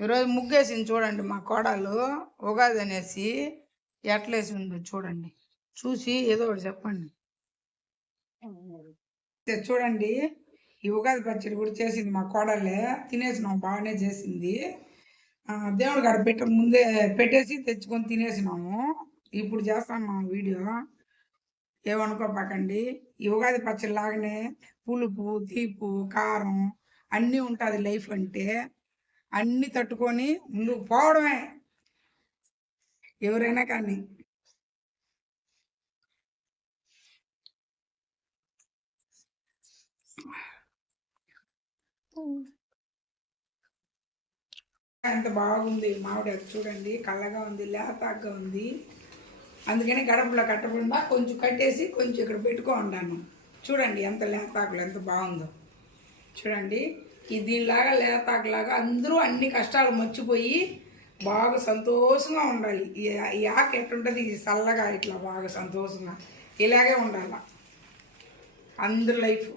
ఈరోజు ముగ్గేసింది చూడండి మా కోడలు. ఉగాది అనేసి ఎట్లేసిందో చూడండి. చూసి ఏదో ఒకటి చెప్పండి. చూడండి, ఈ ఉగాది పచ్చడి కూడా చేసింది మా కోడలే. తినేసినాం, బాగానే చేసింది. దేవుడి కాడ ముందే పెట్టేసి తెచ్చుకొని తినేసినాము. ఇప్పుడు చేస్తాను వీడియో, ఏమనుకోపాకండి. ఈ ఉగాది పచ్చడి లాగానే పులుపు, తీపు, కారం అన్నీ ఉంటుంది లైఫ్ అంటే. అన్ని తట్టుకొని ముందుకు పోవడమే ఎవరైనా కానీ. ఎంత బాగుంది మామిడి, చూడండి, కళ్ళగా ఉంది, లేతాగ్గా ఉంది. అందుకని గడపలో కట్టకుండా కొంచెం కట్టేసి కొంచెం ఇక్కడ పెట్టుకో ఉన్నాను. చూడండి ఎంత లేతాకులు ఎంత బాగుందో. చూడండి, దీనిలాగా లేతాకులాగా అందరూ అన్ని కష్టాలు మర్చిపోయి బాగా సంతోషంగా ఉండాలి. ఈ ఆకు ఎట్టుంటుంది, చల్లగా ఇట్లా బాగా సంతోషంగా ఇలాగే ఉండాలి అందరి లైఫ్.